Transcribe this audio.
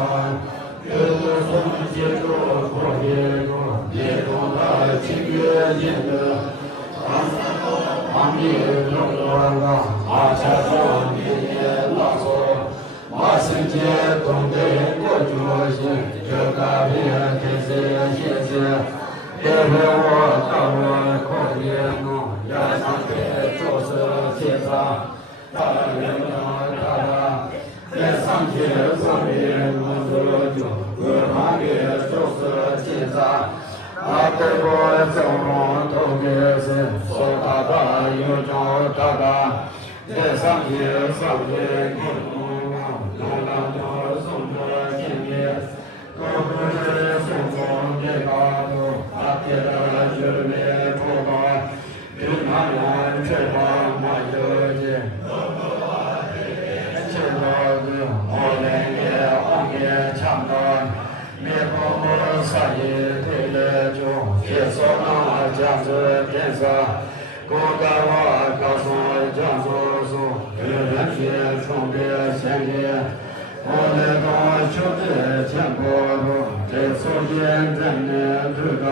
上，月子送接住破业住，业中的七月阴的，阿弥陀佛啊，阿弥陀佛，你老说，马生节东北过主心，这个别开始谢谢。别为我到我口业诺，要上天就是天上，大人大别上天上面我做主，我旁边就是天上，对我走路都别是说大大有种大大，别上天上面我让我送着天边。我不是送终的高度，阿爹的日月不高，平常人这帮没有的，这个是我们的行业强大，没把我生意推得住，别说那讲是变色，不该我告诉讲叔，有人去从别先去。我们到兄弟见过路，这初见真的知道，